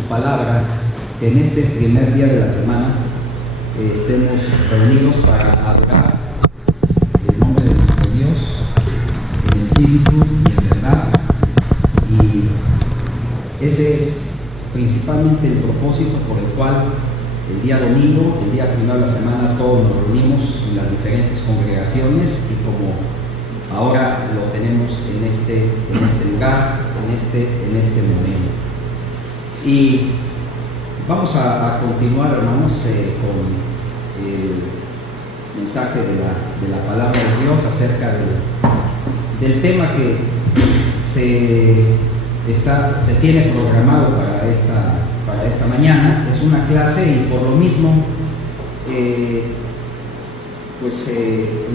su palabra, que en este primer día de la semana estemos reunidos para adorar el nombre de nuestro Dios en espíritu y en verdad. Y ese es principalmente el propósito por el cual el día domingo, el día primero de la semana, todos nos reunimos en las diferentes congregaciones, y como ahora lo tenemos en este lugar, en este momento. Y vamos a continuar, hermanos, con el mensaje de la palabra de Dios acerca del tema que se tiene programado para esta mañana. Es una clase, y por lo mismo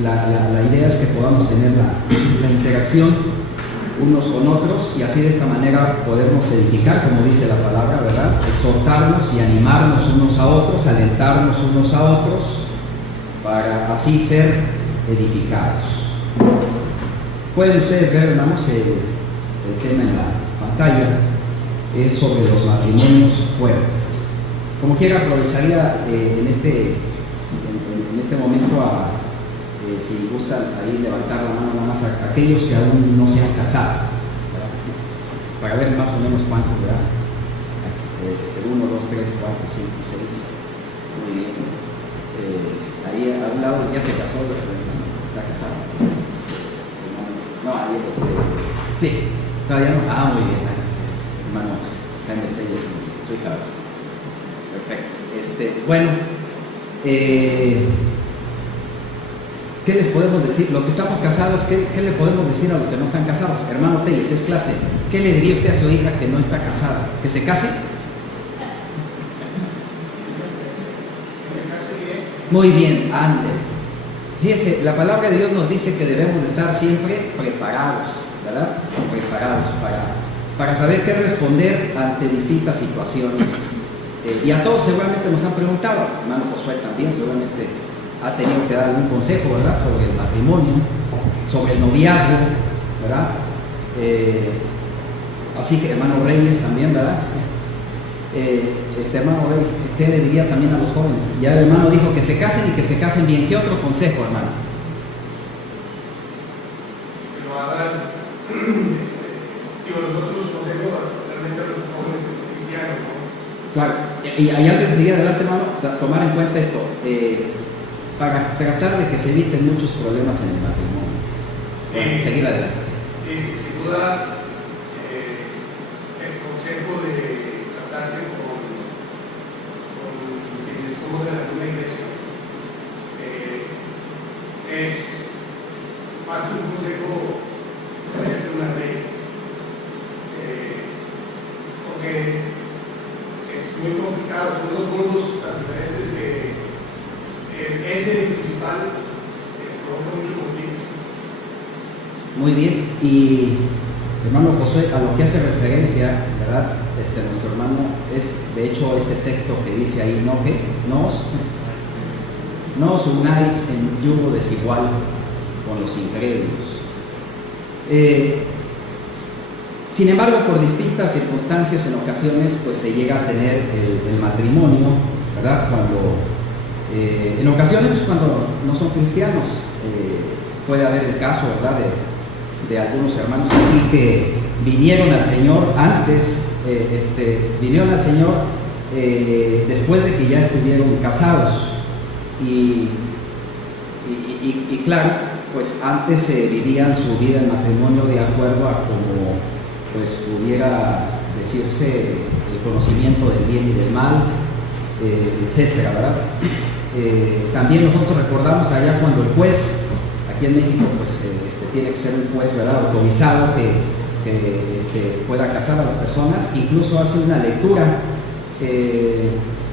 la idea es que podamos tener la interacción unos con otros, y así de esta manera podernos edificar, como dice la palabra, ¿verdad? Exhortarnos y animarnos unos a otros, alentarnos unos a otros, para así ser edificados. Pueden ustedes ver, hermanos, el tema en la pantalla es sobre los matrimonios fuertes. Como quiera, aprovecharía en este momento si gustan ahí levantar la mano nada más a aquellos que aún no se han casado, ¿verdad? Para ver más o menos cuántos, ¿verdad? 1, 2, 3, 4, 5, 6. Muy bien. Ahí a un lado ya se casó, está casado. No, ahí sí, todavía no. Ah, muy bien, hermano Jaime Telles, su hija. Perfecto. Bueno, ¿qué les podemos decir? Los que estamos casados, ¿qué le podemos decir a los que no están casados? Hermano Telles, es clase. ¿Qué le diría usted a su hija que no está casada? ¿Que se case? Muy bien, ande. Fíjese, la palabra de Dios nos dice que debemos de estar siempre preparados, ¿verdad? Preparados para saber qué responder ante distintas situaciones. Y a todos seguramente nos han preguntado, hermano Josué también seguramente ha tenido que dar algún consejo, ¿verdad?, sobre el matrimonio, sobre el noviazgo, ¿verdad? Así que hermano Reyes también, ¿verdad? Hermano Reyes, ¿qué le diría también a los jóvenes? Ya el hermano dijo que se casen, y que se casen bien. ¿Qué otro consejo, hermano? Que lo hagan, los otros consejos realmente a los jóvenes cristianos, ¿no? Claro, y antes de seguir adelante, hermano, tomar en cuenta esto, para tratar de que se eviten muchos problemas en el matrimonio. Sí, bueno, seguir adelante. Sí, sin duda, el consejo de casarse con quienes somos de la misma iglesia es más que un consejo, es una ley, porque es muy complicado, son dos mundos tan diferentes que ese principal provoca mucho conflicto. Muy bien, y hermano Josué, a lo que hace referencia, ¿verdad? Nuestro hermano, es de hecho ese texto que dice ahí, no os unáis en yugo desigual con los incrédulos. Sin embargo, por distintas circunstancias, en ocasiones, pues se llega a tener el matrimonio, ¿verdad? En ocasiones, cuando no son cristianos, puede haber el caso, ¿verdad?, de algunos hermanos aquí que vinieron al Señor antes, vinieron al Señor después de que ya estuvieron casados, y claro, pues antes vivían su vida en matrimonio de acuerdo a como pues pudiera decirse el conocimiento del bien y del mal, etcétera, ¿verdad? También nosotros recordamos allá cuando el juez, aquí en México, pues tiene que ser un juez, ¿verdad?, autorizado que pueda casar a las personas, incluso hace una lectura.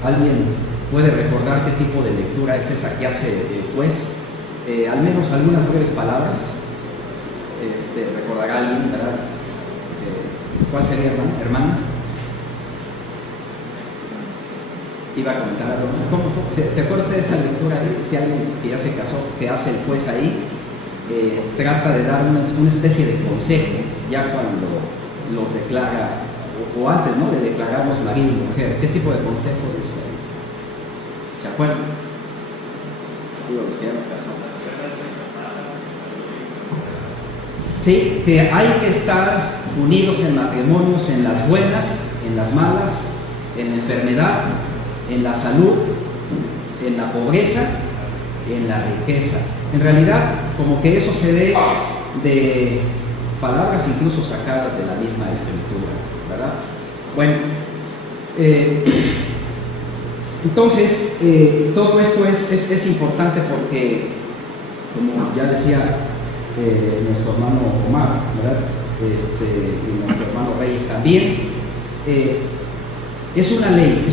¿Alguien puede recordar qué tipo de lectura es esa que hace el juez? Al menos algunas breves palabras. ¿Recordará alguien, verdad? ¿Cuál sería, hermano? Iba a comentar algo. ¿Se acuerda usted de esa lectura ahí? Si alguien que ya se casó, que hace el juez ahí, trata de dar una especie de consejo ya cuando los declara o antes, ¿no?, de declararnos marido y mujer. ¿Qué tipo de consejo dice ahí? ¿Se acuerdan? Digo, los que ya no casaron. Sí, que hay que estar unidos en matrimonios, en las buenas, en las malas, en la enfermedad, en la salud, en la pobreza, en la riqueza. En realidad, como que eso se ve de palabras incluso sacadas de la misma escritura, ¿verdad? Bueno, entonces, todo esto es importante porque, como ya decía nuestro hermano Omar, ¿verdad? Y nuestro hermano Reyes también, es una ley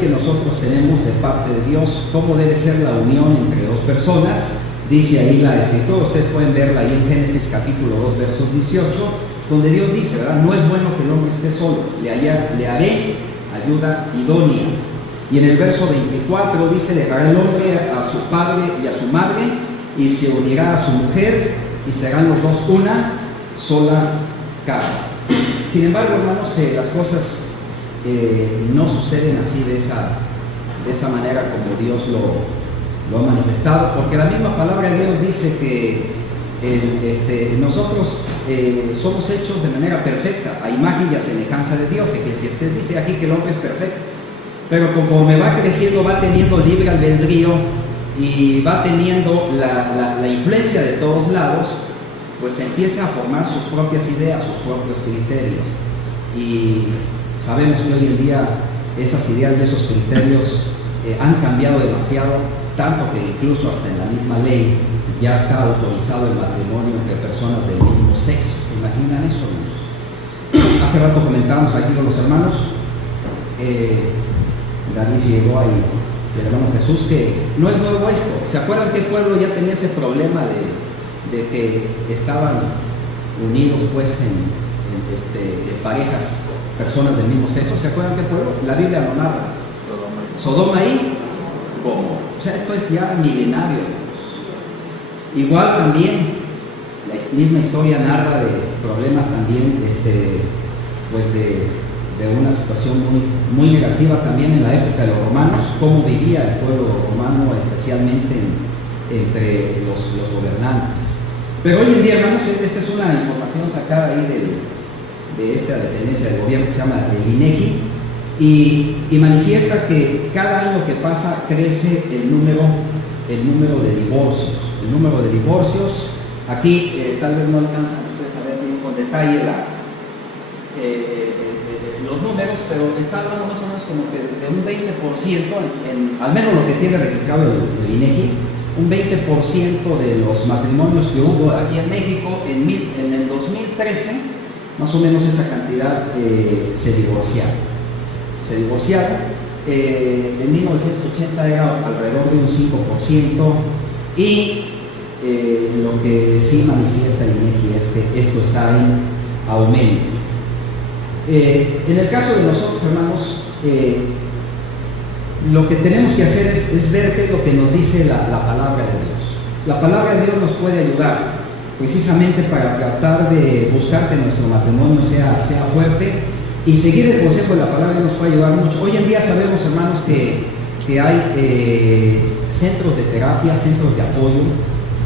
que nosotros tenemos de parte de Dios, cómo debe ser la unión entre dos personas. Dice ahí la escritura, ustedes pueden verla ahí en Génesis capítulo 2, versos 18, donde Dios dice, ¿verdad? No es bueno que el hombre esté solo, le haré ayuda idónea. Y en el verso 24 dice, dejará el hombre a su padre y a su madre, y se unirá a su mujer, y serán los dos una sola carne. Sin embargo, hermanos, las cosas no suceden así de esa manera como Dios lo ha manifestado, porque la misma palabra de Dios dice que nosotros somos hechos de manera perfecta, a imagen y a semejanza de Dios. Eclesiastés dice aquí que el hombre es perfecto, pero conforme va creciendo, va teniendo libre albedrío y va teniendo la influencia de todos lados, pues empieza a formar sus propias ideas, sus propios criterios. Y sabemos que hoy en día esas ideas y esos criterios han cambiado demasiado, tanto que incluso hasta en la misma ley ya está autorizado el matrimonio entre personas del mismo sexo. ¿Se imaginan eso, hermanos? Hace rato comentábamos aquí con los hermanos David Figueroa y el hermano Jesús, que no es nuevo esto. ¿Se acuerdan que el pueblo ya tenía ese problema de que estaban unidos pues en parejas, personas del mismo sexo? ¿Se acuerdan que el pueblo? La Biblia lo narra. Sodoma y Gomorra. O sea, esto es ya milenario. Igual también la misma historia narra de problemas también pues de una situación muy negativa también en la época de los romanos, cómo vivía el pueblo romano, especialmente entre los gobernantes. Pero hoy en día, hermanos, esta es una información sacada ahí de esta dependencia del gobierno que se llama el INEGI, y manifiesta que cada año que pasa crece el número de divorcios. El número de divorcios, aquí tal vez no alcanzan ustedes a ver bien con detalle los números, pero está hablando más o menos como que de un 20%, al menos lo que tiene registrado el INEGI, un 20% de los matrimonios que hubo aquí en México en el 2013, más o menos esa cantidad se divorciaron. En 1980 era alrededor de un 5%, y lo que sí manifiesta el INEGI es que esto está en aumento. En el caso de nosotros, hermanos, lo que tenemos que hacer es ver qué es lo que nos dice la palabra de Dios. La palabra de Dios nos puede ayudar precisamente para tratar de buscar que nuestro matrimonio sea fuerte, y seguir el consejo de la palabra nos puede ayudar mucho. Hoy en día sabemos, hermanos, que hay centros de terapia, centros de apoyo,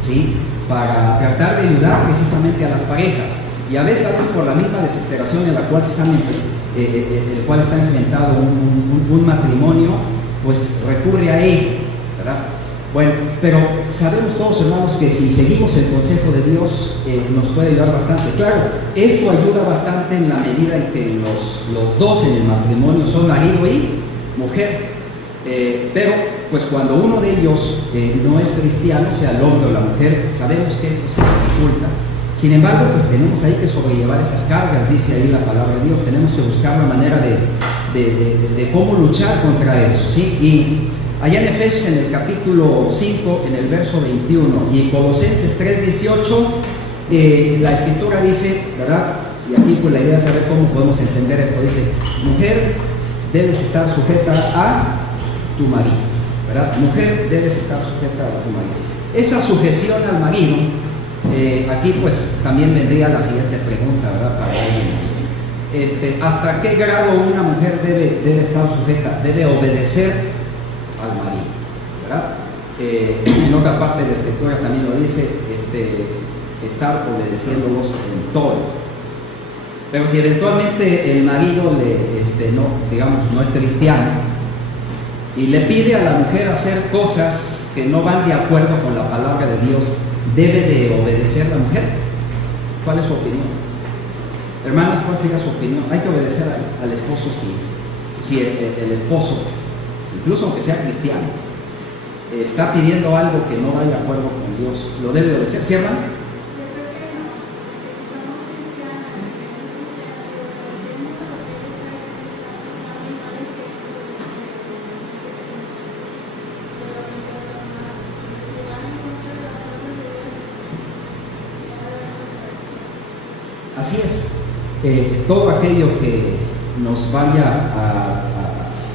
¿sí?, para tratar de ayudar precisamente a las parejas. Y a veces por la misma desesperación en la cual el cual está enfrentado un matrimonio, pues recurre a ello, ¿verdad? Bueno, pero sabemos todos, hermanos, que si seguimos el consejo de Dios nos puede ayudar bastante. Claro, esto ayuda bastante en la medida en que los dos en el matrimonio son marido y mujer, pero pues cuando uno de ellos no es cristiano, sea el hombre o la mujer, sabemos que esto se dificulta. Sin embargo, pues tenemos ahí que sobrellevar esas cargas, dice ahí la palabra de Dios. Tenemos que buscar la manera de cómo luchar contra eso, ¿sí? Y allá en Efesios, en el capítulo 5, en el verso 21, y en Colosenses 3:18, la escritura dice, ¿verdad? Y aquí pues la idea es saber cómo podemos entender esto. Dice, mujer, debes estar sujeta a tu marido, ¿verdad? Mujer, debes estar sujeta a tu marido. Esa sujeción al marido, aquí pues también vendría la siguiente pregunta, ¿verdad? Para alguien. ¿hasta qué grado una mujer debe estar sujeta? Debe obedecer al marido, ¿verdad? En otra parte de la escritura también lo dice, estar obedeciéndolos en todo. Pero si eventualmente el marido no es cristiano y le pide a la mujer hacer cosas que no van de acuerdo con la palabra de Dios, ¿debe de obedecer la mujer? ¿Cuál es su opinión? Hermanas, ¿cuál sería su opinión? Hay que obedecer al esposo si el esposo, incluso aunque sea cristiano, está pidiendo algo que no va de acuerdo con Dios, ¿lo debe obedecer? ¿Sí, hermano? Así es, todo aquello que nos vaya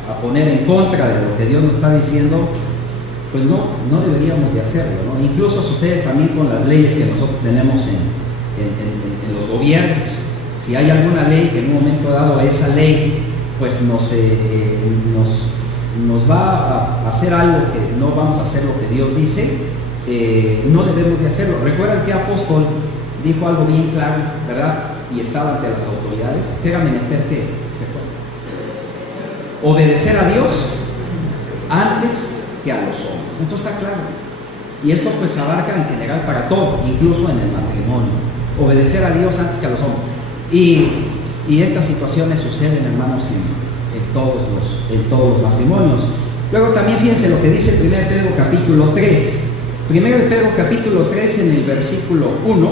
a poner en contra de lo que Dios nos está diciendo, pues no deberíamos de hacerlo, ¿no? Incluso sucede también con las leyes que nosotros tenemos en los gobiernos. Si hay alguna ley que en un momento dado esa ley pues nos va a hacer algo que no vamos a hacer lo que Dios dice, no debemos de hacerlo. ¿Recuerdan que apóstol dijo algo bien claro, verdad? Y estaba ante las autoridades. ¿Qué era menester que se fuera? Obedecer a Dios antes que a los hombres. Entonces está claro. Y esto pues abarca en general para todo, incluso en el matrimonio. Obedecer a Dios antes que a los hombres. Y estas situaciones suceden, hermanos, en todos los matrimonios. Luego también fíjense lo que dice 1 Pedro capítulo 3. 1 Pedro capítulo 3 en el versículo 1,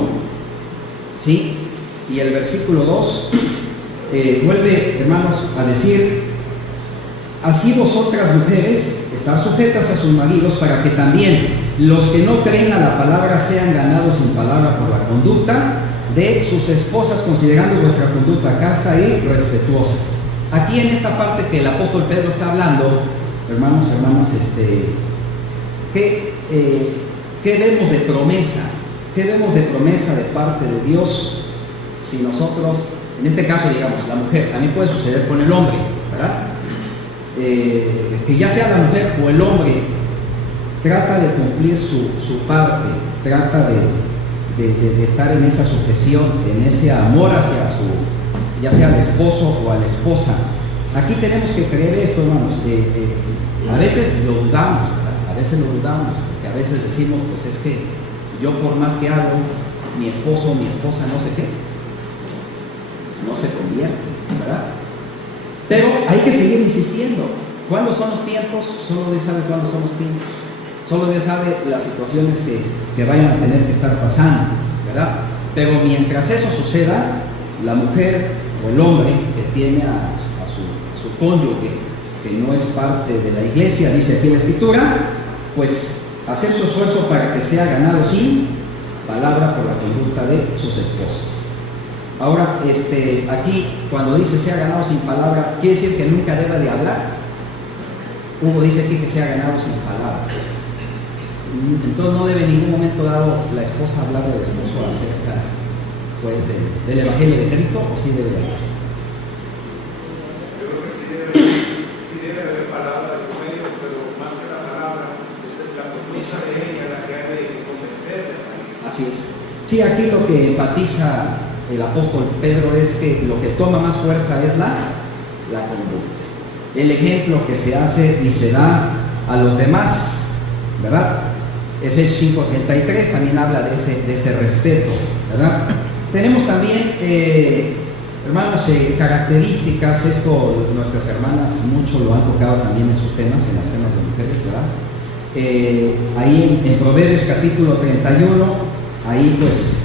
¿sí? Y el versículo 2 vuelve, hermanos, a decir: así vosotras mujeres, estar sujetas a sus maridos, para que también los que no creen a la palabra sean ganados sin palabra por la conducta de sus esposas, considerando vuestra conducta casta y respetuosa. Aquí en esta parte que el apóstol Pedro está hablando, hermanos, hermanas, ¿qué vemos de promesa? ¿Qué vemos de promesa de parte de Dios? Si nosotros, en este caso, digamos, la mujer, también puede suceder con el hombre, ¿verdad? Que ya sea la mujer o el hombre, trata de cumplir su parte, trata de estar en esa sujeción, en ese amor hacia ya sea al esposo o a la esposa. Aquí tenemos que creer esto, hermanos. A veces lo dudamos, ¿verdad? A veces lo dudamos, porque a veces decimos, pues es que yo por más que hago, mi esposo o mi esposa no sé qué, no se convierte, ¿verdad? Pero hay que seguir insistiendo. ¿Cuándo son los tiempos? Solo Dios sabe cuándo son los tiempos. Solo Dios sabe las situaciones que vayan a tener que estar pasando, ¿verdad? Pero mientras eso suceda, la mujer o el hombre que tiene a su cónyuge, que no es parte de la iglesia, dice aquí la escritura, pues hacer su esfuerzo para que sea ganado sin palabra por la conducta de sus esposas. Ahora, aquí cuando dice sea ganado sin palabra, ¿quiere decir que nunca debe de hablar? Hugo dice aquí que sea ganado sin palabra. Entonces no debe en ningún momento dado la esposa hablar del esposo acerca pues del Evangelio de Cristo, o sí debe de hablar. Yo creo que sí debe haber palabra de medio, pero más que la palabra, es la promesa de ella la que hay de convencer. Así es. Sí, aquí lo que enfatiza el apóstol Pedro es que lo que toma más fuerza es la conducta. El ejemplo que se hace y se da a los demás, ¿verdad? Efesios 5:33 también habla de ese respeto, ¿verdad? Tenemos también, hermanos, características. Esto nuestras hermanas mucho lo han tocado también en sus temas, en las temas de mujeres, ¿verdad? Ahí en Proverbios capítulo 31, ahí pues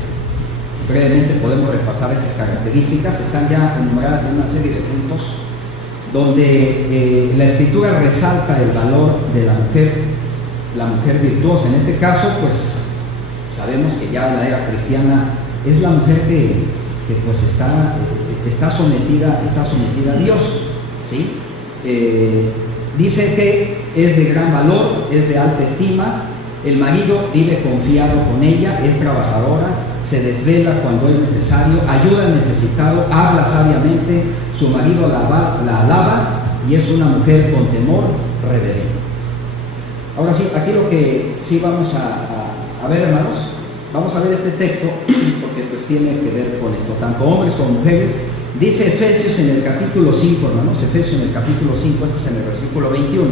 brevemente podemos repasar estas características. Están ya enumeradas en una serie de puntos donde la escritura resalta el valor de la mujer virtuosa. En este caso, pues sabemos que ya en la era cristiana es la mujer que pues está sometida a Dios, ¿sí? Dice que es de gran valor, es de alta estima, El marido vive confiado con ella, es trabajadora, se desvela cuando es necesario, ayuda al necesitado, habla sabiamente, su marido la alaba y es una mujer con temor reverente. Ahora sí, aquí lo que sí vamos a ver, hermanos, vamos a ver este texto porque pues tiene que ver con esto, tanto hombres como mujeres. Dice Efesios en el capítulo 5, hermanos, Efesios en el capítulo 5, este es en el versículo 21,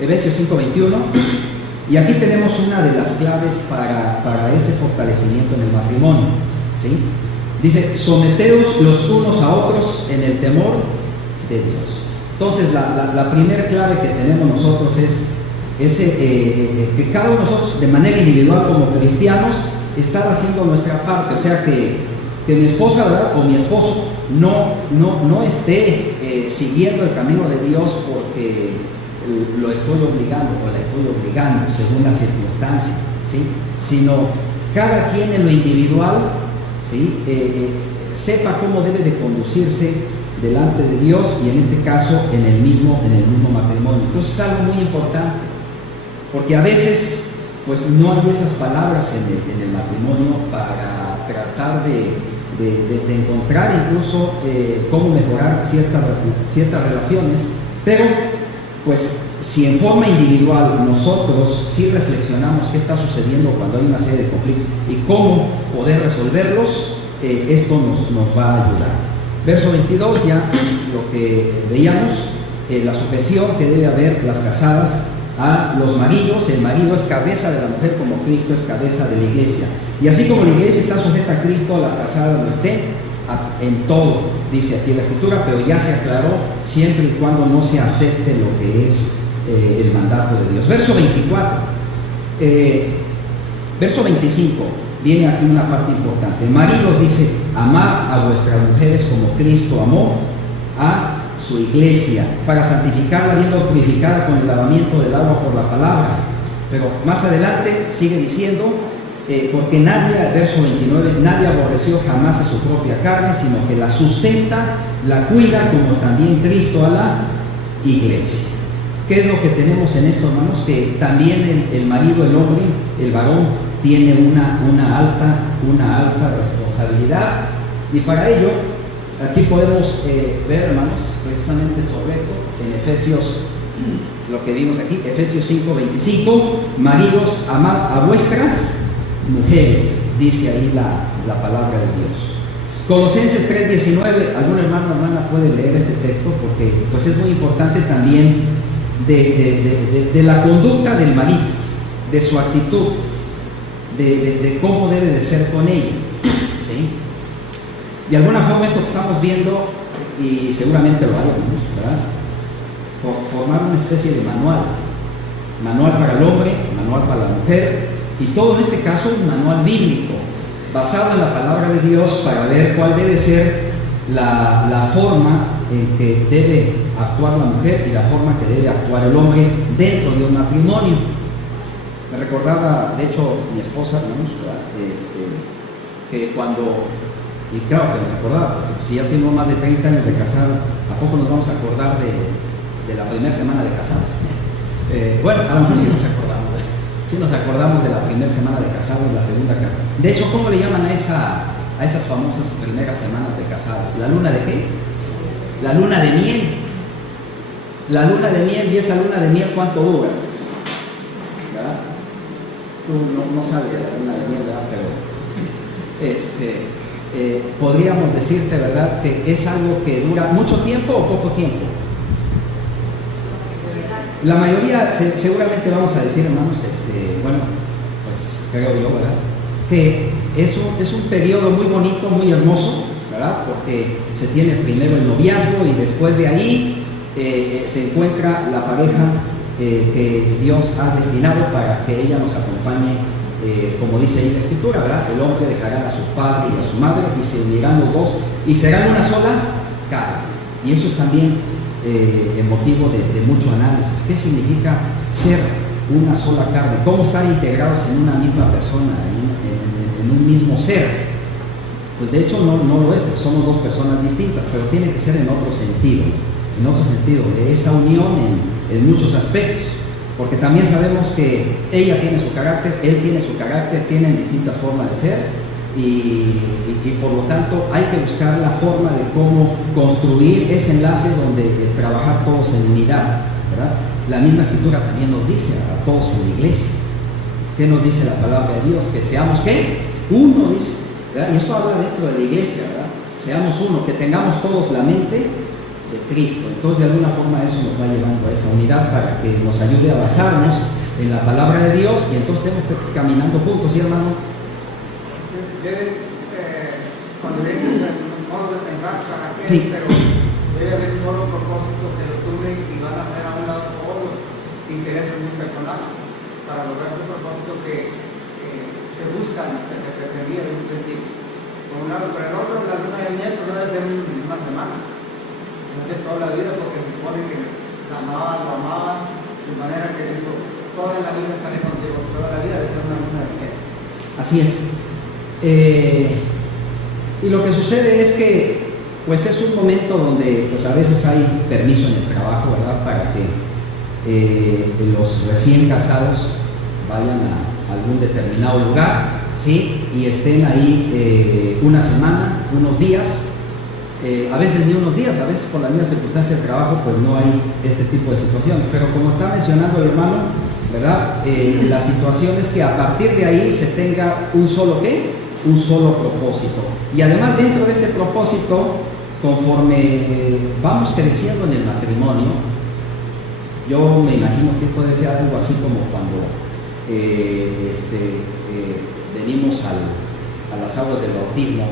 Efesios 5, 21, y aquí tenemos una de las claves para ese fortalecimiento en el matrimonio, ¿sí? Dice, someteos los unos a otros en el temor de Dios. Entonces, la primera clave que tenemos nosotros es que cada uno de nosotros, de manera individual como cristianos, estar haciendo nuestra parte, o sea que mi esposa, ¿verdad?, o mi esposo no esté siguiendo el camino de Dios porque lo estoy obligando o la estoy obligando según las circunstancias, ¿sí? Sino cada quien en lo individual, ¿sí? Sepa cómo debe de conducirse delante de Dios y en este caso en el mismo matrimonio. Entonces es algo muy importante porque a veces pues no hay esas palabras en el matrimonio para tratar de encontrar incluso cómo mejorar ciertas relaciones, pero pues si en forma individual nosotros sí reflexionamos qué está sucediendo cuando hay una serie de conflictos y cómo poder resolverlos, esto nos va a ayudar. Verso 22, ya lo que veíamos, la sujeción que debe haber las casadas a los maridos. El marido es cabeza de la mujer como Cristo es cabeza de la iglesia. Y así como la iglesia está sujeta a Cristo, las casadas no estén en todo, dice aquí la escritura, pero ya se aclaró, siempre y cuando no se afecte lo que es el mandato de Dios. Verso 24, verso 25, viene aquí una parte importante. Maridos, dice, amad a vuestras mujeres como Cristo amó a su iglesia, para santificarla, habiendo purificada con el lavamiento del agua por la palabra. Pero más adelante sigue diciendo, porque nadie, verso 29, nadie aborreció jamás a su propia carne, sino que la sustenta, la cuida, como también Cristo a la iglesia. ¿Qué es lo que tenemos en esto, hermanos? Que también el marido, el hombre, el varón, tiene una alta responsabilidad, y para ello aquí podemos ver, hermanos, precisamente sobre esto en Efesios, lo que vimos aquí, Efesios 5, 25, maridos, amad a vuestras mujeres, dice ahí la palabra de Dios. Colosenses 3, 19, algún hermano o hermana puede leer este texto porque pues es muy importante también de la conducta del marido, de su actitud, de cómo debe de ser con ella, ¿sí? De alguna forma esto que estamos viendo, y seguramente lo haríamos, ¿verdad?, formar una especie de manual para el hombre, manual para la mujer, y todo en este caso un manual bíblico, basado en la palabra de Dios, para ver cuál debe ser la forma en que debe actuar la mujer y la forma que debe actuar el hombre dentro de un matrimonio. Me recordaba, de hecho, mi esposa, ¿no?, que cuando, y claro que me recordaba, si ya tengo más de 30 años de casado, ¿a poco nos vamos a acordar de la primera semana de casados? Bueno, a lo mejor sí nos acordamos, sí nos acordamos de la primera semana de casados, la segunda. De hecho, ¿cómo le llaman a esas famosas primeras semanas de casados? ¿La luna de qué? La luna de miel. La luna de miel, y esa luna de miel, ¿cuánto dura? ¿Verdad? Tú no sabes de la luna de miel, ¿verdad? Pero podríamos decirte, ¿verdad?, que es algo que dura mucho tiempo o poco tiempo. La mayoría, seguramente vamos a decir, hermanos, bueno, pues creo yo, ¿verdad?, que es un periodo muy bonito, muy hermoso, ¿verdad?, porque se tiene primero el noviazgo y después de ahí se encuentra la pareja que Dios ha destinado para que ella nos acompañe, como dice ahí la escritura, ¿verdad? El hombre dejará a su padre y a su madre y se unirán los dos y serán una sola carne. Y eso es también motivo de mucho análisis. ¿Qué significa ser una sola carne? ¿Cómo estar integrados en una misma persona, en un mismo ser? Pues de hecho no lo es, porque somos dos personas distintas, pero tiene que ser en otro sentido, de esa unión en muchos aspectos. porque también sabemos que ella tiene su carácter, él tiene su carácter, tienen distintas formas de ser, y por lo tanto hay que buscar la forma de cómo construir ese enlace donde trabajar todos en unidad, ¿verdad? La misma escritura también nos dice a todos en la iglesia. ¿Qué nos dice la palabra de Dios? Que seamos, ¿qué? Uno, dice, ¿verdad? Y esto habla dentro de la iglesia, ¿verdad? Seamos uno, que tengamos todos la mente de Cristo. Entonces, de alguna forma eso nos va llevando a esa unidad para que nos ayude a basarnos en la palabra de Dios, y entonces estemos caminando juntos, ¿sí, hermano? Cuando dices el modo de pensar, para qué, sí. Pero debe haber un solo propósito que los une y van a hacer a un lado todos los intereses muy personales para lograr ese propósito que buscan, que se pretendía desde un principio. Por un lado, pero el otro, la luna de miel no debe ser una semana, debe ser toda la vida, porque se supone que la amaba, lo amaba, de manera que dijo, toda la vida estaré contigo, toda la vida debe ser una luna de miel. Así es. Y lo que sucede es que pues es un momento donde pues a veces hay permiso en el trabajo, ¿verdad? Para que los recién casados vayan a algún determinado lugar, ¿sí? Y estén ahí una semana, unos días, a veces ni unos días, a veces por la misma circunstancia del trabajo pues no hay este tipo de situaciones, pero como está mencionando el hermano, ¿verdad? La situación es que a partir de ahí se tenga un solo ¿qué? Un solo propósito. Y además dentro de ese propósito, conforme vamos creciendo en el matrimonio, yo me imagino que esto debe ser algo así como cuando venimos a las aguas del bautismo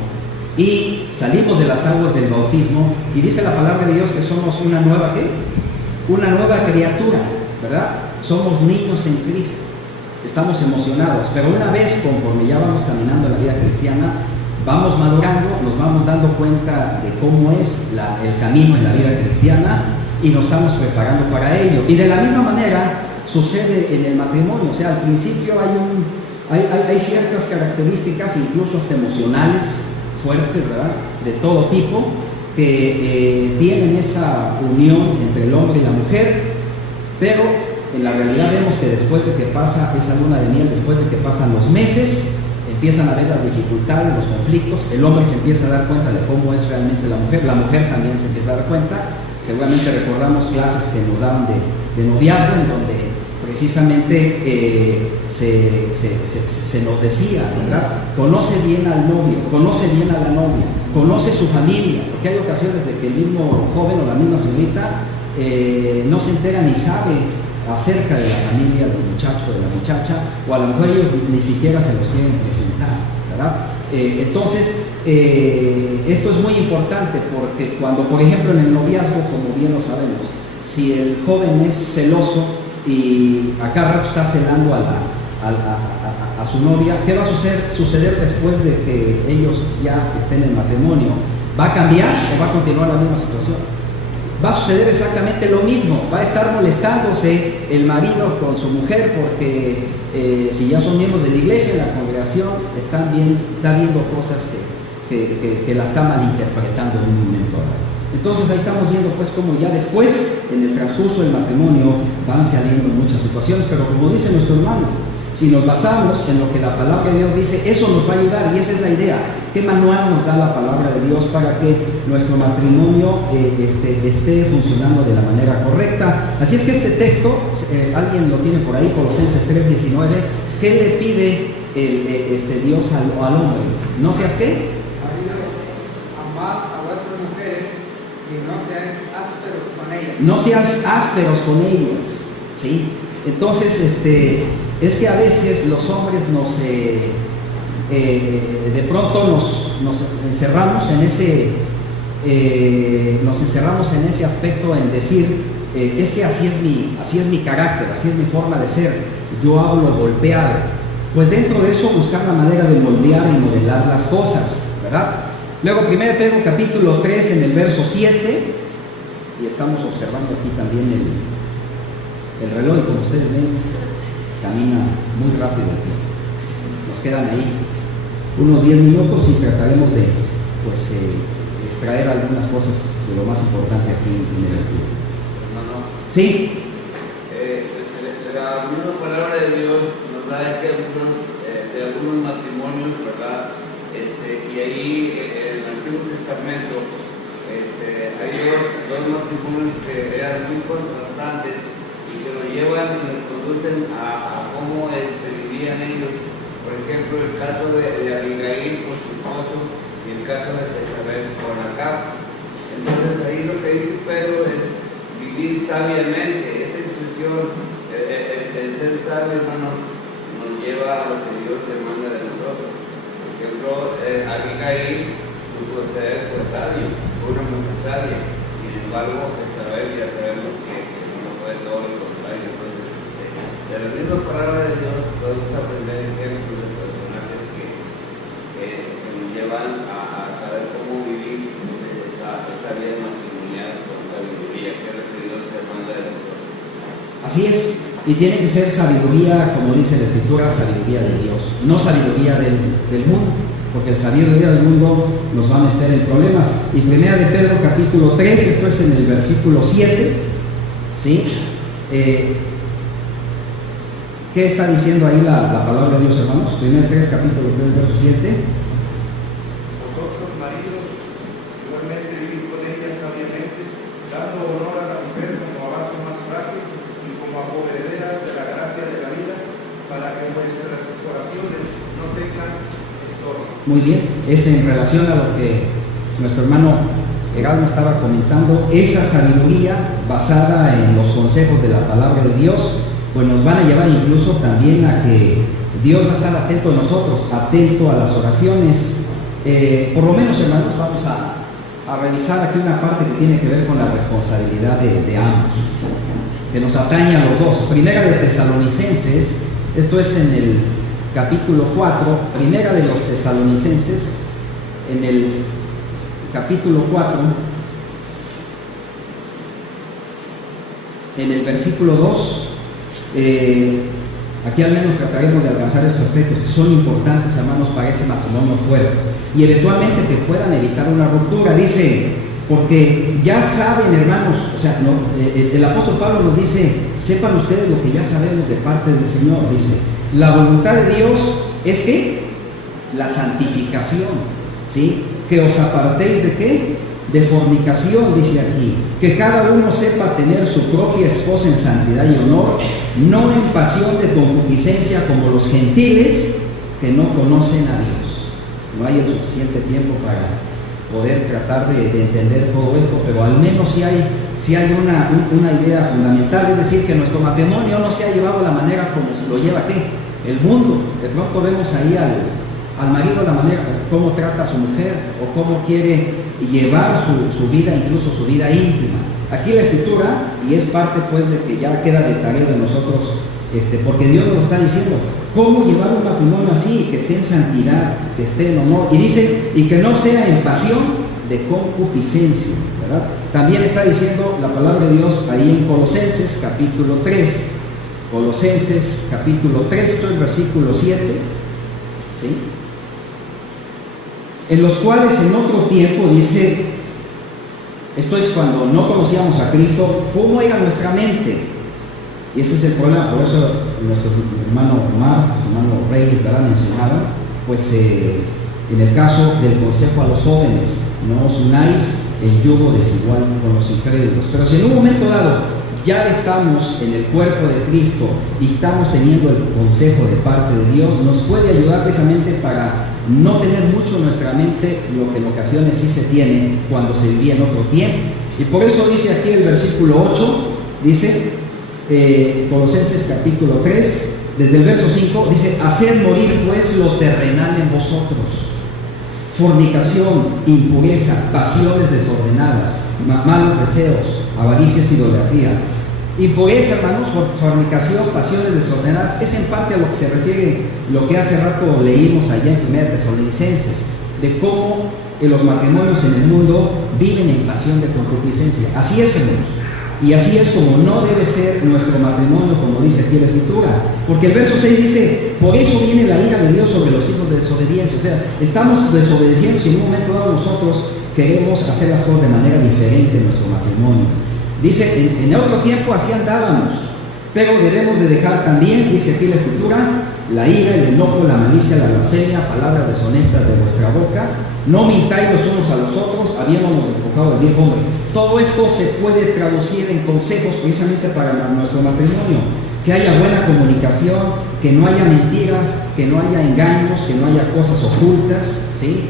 y salimos de las aguas del bautismo, y dice la palabra de Dios que somos una nueva ¿qué? Una nueva criatura, ¿verdad? Somos niños en Cristo. Estamos emocionados, pero una vez conforme ya vamos caminando en la vida cristiana, vamos madurando, nos vamos dando cuenta de cómo es el camino en la vida cristiana y nos estamos preparando para ello. Y de la misma manera sucede en el matrimonio, o sea, al principio hay ciertas características, incluso hasta emocionales, fuertes, ¿verdad? De todo tipo, que tienen esa unión entre el hombre y la mujer, pero en la realidad vemos que después de que pasa esa luna de miel, después de que pasan los meses, empiezan a ver las dificultades, los conflictos, el hombre se empieza a dar cuenta de cómo es realmente la mujer también se empieza a dar cuenta. Seguramente recordamos clases que nos daban de noviazgo, en donde precisamente se nos decía, ¿verdad? Conoce bien al novio, conoce bien a la novia, conoce su familia, porque hay ocasiones de que el mismo joven o la misma señorita no se entera ni sabe acerca de la familia del muchacho o de la muchacha, o a lo mejor ellos ni siquiera se los quieren presentar, ¿verdad? Entonces, esto es muy importante, porque cuando, por ejemplo, en el noviazgo, como bien lo sabemos, si el joven es celoso y a cada rato está celando a su novia, ¿qué va a suceder después de que ellos ya estén en matrimonio? ¿Va a cambiar o va a continuar la misma situación? Va a suceder exactamente lo mismo, va a estar molestándose el marido con su mujer porque si ya son miembros de la iglesia, en la congregación, está viendo cosas que la está malinterpretando en un momento dado. Entonces ahí estamos viendo pues como ya después, en el transcurso del matrimonio, van saliendo muchas situaciones, pero como dice nuestro hermano, si nos basamos en lo que la palabra de Dios dice, eso nos va a ayudar, y esa es la idea. ¿Qué manual nos da la palabra de Dios para que nuestro matrimonio esté funcionando de la manera correcta? Así es que este texto, alguien lo tiene por ahí, Colosenses 3:19, ¿qué le pide Dios al hombre? ¿No seas qué? Amad a vuestras mujeres y no seáis ásperos con ellas. No seas ásperos con ellas, ¿sí? Entonces, es que a veces los hombres de pronto nos encerramos en ese aspecto, en decir, es que así es mi carácter, así es mi forma de ser, yo hablo golpeado. Pues dentro de eso buscar la manera de moldear y modelar las cosas, ¿verdad? Luego 1 Pedro capítulo 3 en el verso 7, y estamos observando aquí también el reloj, y como ustedes ven, camina muy rápido el tiempo. Nos quedan ahí unos 10 minutos y trataremos de extraer algunas cosas de lo más importante aquí en el estudio. No. ¿Sí? La la misma palabra de Dios nos da ejemplos de algunos matrimonios, ¿verdad? Y ahí en el Antiguo Testamento hay dos matrimonios que eran muy contrastantes y que lo llevan y nos conducen a cómo vivían ellos. Por ejemplo, el caso de Abigail con su esposo y el caso de Jezabel con Acab. Entonces ahí lo que dice Pedro es vivir sabiamente. Esa expresión, el ser sabio, hermano, nos lleva a lo que Dios demanda de nosotros. Por ejemplo, Abigail supo ser pues sabio, fue una mujer sabia. Sin embargo, Jezabel ya sabemos que no fue todo lo contrario. Entonces, de las mismas palabras de Dios podemos aprender ejemplos de personajes que nos llevan a saber cómo vivir esa vida matrimonial con sabiduría, que es lo que Dios demanda de nosotros. Así es, y tiene que ser sabiduría, como dice la Escritura, sabiduría de Dios, no sabiduría del mundo, porque la sabiduría del mundo nos va a meter en problemas. Y 1 de Pedro capítulo 3, esto es en el versículo 7, ¿sí? ¿Qué está diciendo ahí la palabra de Dios, hermanos? 1 3, capítulo 3, verso 7. Vosotros, maridos, igualmente vivid con ella sabiamente, dando honor a la mujer como a vaso más frágil y como a coherederas de la gracia de la vida, para que vuestras oraciones no tengan estorbo. Muy bien, es en relación a lo que nuestro hermano Erasmo estaba comentando. Esa sabiduría basada en los consejos de la palabra de Dios, pues nos van a llevar incluso también a que Dios va a estar atento a nosotros, atento a las oraciones. Por lo menos, hermanos, vamos a revisar aquí una parte que tiene que ver con la responsabilidad de ambos, que nos atañe a los dos. Primera de Tesalonicenses, esto es en el capítulo 4, Primera de los Tesalonicenses, en el capítulo 4, en el versículo 2, aquí al menos trataremos de alcanzar estos aspectos que son importantes, hermanos, para ese matrimonio fuerte y eventualmente que puedan evitar una ruptura. Dice, porque ya saben, hermanos, o sea, el apóstol Pablo nos dice, sepan ustedes lo que ya sabemos de parte del Señor. Dice, la voluntad de Dios es que la santificación, ¿sí? Que os apartéis de qué? De fornicación, dice aquí, que cada uno sepa tener su propia esposa en santidad y honor, no en pasión de concupiscencia como los gentiles que no conocen a Dios. No hay el suficiente tiempo para poder tratar de entender todo esto, pero al menos si hay una idea fundamental, es decir, que nuestro matrimonio no se ha llevado de la manera como se lo lleva ¿qué? El mundo. De pronto vemos ahí al marido la manera cómo trata a su mujer o cómo quiere llevar su vida, incluso su vida íntima. Aquí la Escritura, y es parte pues de que ya queda de tarea de nosotros, porque Dios nos está diciendo cómo llevar un matrimonio así, que esté en santidad, que esté en honor, y dice, y que no sea en pasión de concupiscencia, ¿verdad? También está diciendo la palabra de Dios ahí en Colosenses capítulo 3, Colosenses capítulo 3, esto es versículo 7, ¿sí? En los cuales en otro tiempo, dice, esto es cuando no conocíamos a Cristo, ¿cómo era nuestra mente? Y ese es el problema. Por eso nuestro hermano Omar, su hermano Reyes, ¿verdad?, mencionaba, pues en el caso del consejo a los jóvenes, no os unáis en yugo desigual con los incrédulos. Pero si en un momento dado ya estamos en el cuerpo de Cristo y estamos teniendo el consejo de parte de Dios, nos puede ayudar precisamente para no tener mucho en nuestra mente lo que en ocasiones sí se tiene cuando se vivía en otro tiempo. Y por eso dice aquí el versículo 8, dice, Colosenses capítulo 3, desde el verso 5, dice, haced morir pues lo terrenal en vosotros: fornicación, impureza, pasiones desordenadas, malos deseos, avaricias, idolatría. Impureza, hermanos, fornicación, pasiones desordenadas, es en parte a lo que se refiere lo que hace rato leímos allá en 1 Tesalonicenses, de cómo los matrimonios en el mundo viven en pasión de concupiscencia. Así es, hermanos, y así es como no debe ser nuestro matrimonio, como dice aquí la Escritura, porque el verso 6 dice, por eso viene la ira de Dios sobre los hijos de desobediencia. O sea, estamos desobedeciendo si en un momento dado nosotros queremos hacer las cosas de manera diferente en nuestro matrimonio. Dice, en otro tiempo así andábamos, Pero debemos de dejar también, dice aquí la Escritura, la ira, el enojo, la malicia, la blasfemia, palabras deshonestas de vuestra boca. No mintáis los unos a los otros, habiéndonos despojado del viejo hombre. Todo esto se puede traducir en consejos precisamente para nuestro matrimonio. Que haya buena comunicación, que no haya mentiras, que no haya engaños, que no haya cosas ocultas, ¿sí?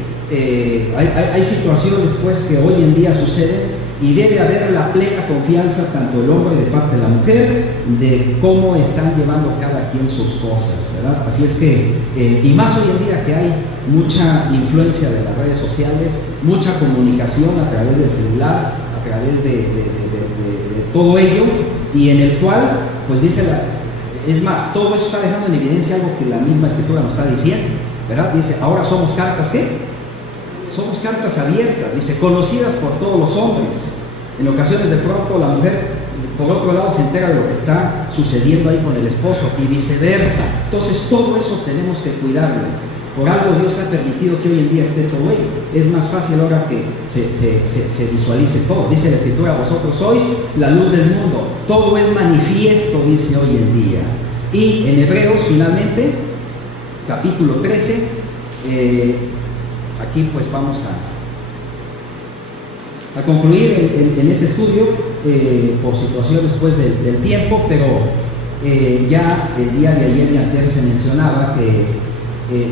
Hay situaciones pues que hoy en día suceden y debe haber la plena confianza tanto del hombre de parte de la mujer de cómo están llevando cada quien sus cosas, ¿verdad? Así es que, y más hoy en día que hay mucha influencia de las redes sociales, mucha comunicación a través del celular, a través de todo ello, y en el cual, pues dice es más, todo eso está dejando en evidencia algo que la misma Escritura nos está diciendo, ¿verdad? Dice, ahora somos cartas, ¿qué? Somos cartas abiertas, dice, conocidas por todos los hombres. En ocasiones de pronto la mujer, por otro lado, se entera de lo que está sucediendo ahí con el esposo y viceversa. Entonces todo eso tenemos que cuidarlo. Por algo Dios ha permitido que hoy en día esté todo ello. Es más fácil ahora que se visualice todo. Dice la Escritura, vosotros sois la luz del mundo. Todo es manifiesto, dice hoy en día. Y en Hebreos, finalmente, capítulo 13, aquí pues vamos a concluir en este estudio por situaciones pues del tiempo, pero ya el día de ayer y antes se mencionaba que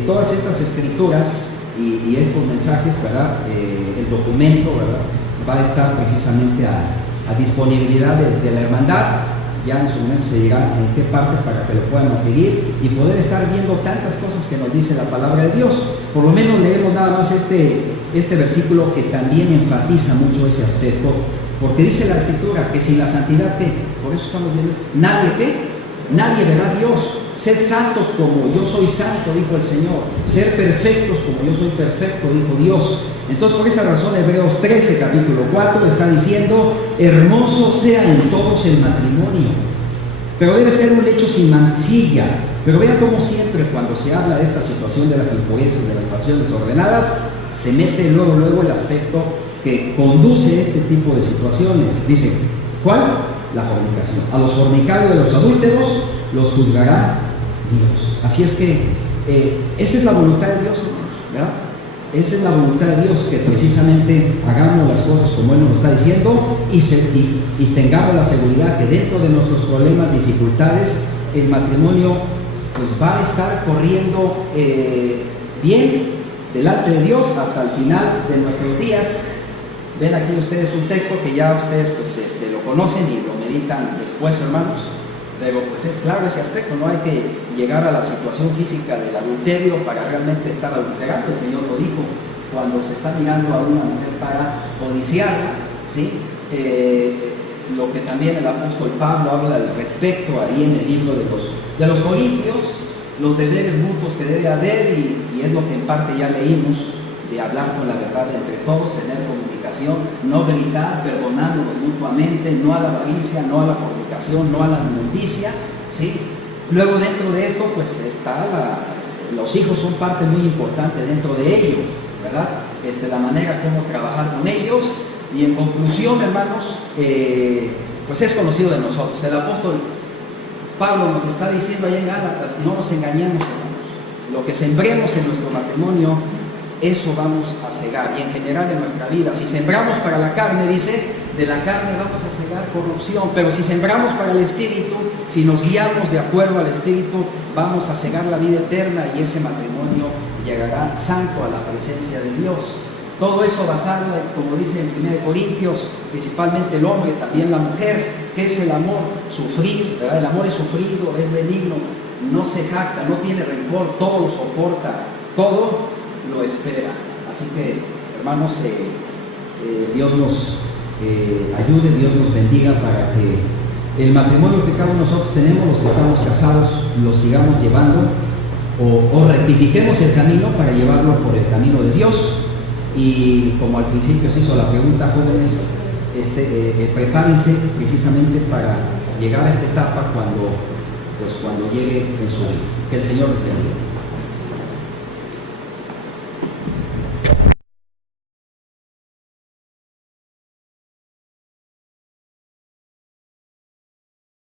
todas estas escrituras y estos mensajes, ¿verdad? El documento, ¿verdad? Va a estar precisamente a disponibilidad de la hermandad. Ya en su momento se dirá en qué parte para que lo puedan adquirir y poder estar viendo tantas cosas que nos dice la palabra de Dios. Por lo menos leemos nada más este versículo que también enfatiza mucho ese aspecto, porque dice la Escritura que sin la santidad, ¿qué? Por eso estamos viendo esto. Nadie verá a Dios. Sed santos como yo soy santo, dijo el Señor. Ser perfectos como yo soy perfecto, dijo Dios. Entonces, por esa razón, Hebreos 13, capítulo 4, está diciendo, hermoso sea en todos el matrimonio, pero debe ser un lecho sin mancilla. Pero vean cómo siempre cuando se habla de esta situación de las impurezas, de las pasiones ordenadas, se mete luego el aspecto que conduce a este tipo de situaciones. Dice, ¿cuál? La fornicación. A los fornicarios y a los adúlteros los juzgará Dios. Así es que esa es la voluntad de Dios, ¿verdad? Esa es la voluntad de Dios, que precisamente hagamos las cosas como Él nos está diciendo y tengamos la seguridad que dentro de nuestros problemas, dificultades, el matrimonio pues va a estar corriendo bien delante de Dios hasta el final de nuestros días. Ven aquí ustedes un texto que ya ustedes pues lo conocen y lo meditan después, hermanos. Pero pues es claro ese aspecto, no hay que llegar a la situación física del adulterio para realmente estar adulterando. El Señor lo dijo, cuando se está mirando a una mujer para codiciarla, ¿sí? Lo que también el apóstol Pablo habla al respecto ahí en el libro de los Corintios, los deberes mutuos que debe haber, y es lo que en parte ya leímos, de hablar con la verdad entre todos, tener comunicación, no gritar, perdonándonos mutuamente, no a la avaricia, no a la fornicación, no a la inmundicia, ¿sí? Luego dentro de esto pues los hijos son parte muy importante dentro de ello, ¿verdad? La manera como trabajar con ellos. Y en conclusión, hermanos, pues es conocido de nosotros. El apóstol Pablo nos está diciendo allá en Gálatas, no nos engañemos, hermanos. Lo que sembremos en nuestro matrimonio, eso vamos a cegar, y en general en nuestra vida. Si sembramos para la carne, dice, de la carne vamos a cegar corrupción, pero si sembramos para el Espíritu, si nos guiamos de acuerdo al Espíritu, vamos a cegar la vida eterna, y ese matrimonio llegará santo a la presencia de Dios. Todo eso basado, como dice en 1 Corintios, principalmente el hombre, también la mujer. ¿Qué es el amor? Sufrir, ¿verdad? El amor es sufrido, es benigno, no se jacta, no tiene rencor, todo lo soporta, todo lo espera. Así que, hermanos, Dios nos ayude, Dios nos bendiga para que el matrimonio que cada uno de nosotros tenemos, los que estamos casados, lo sigamos llevando o rectifiquemos el camino para llevarlo por el camino de Dios. Y como al principio se hizo la pregunta, jóvenes, prepárense precisamente para llegar a esta etapa cuando llegue en su vida. Que el Señor les bendiga.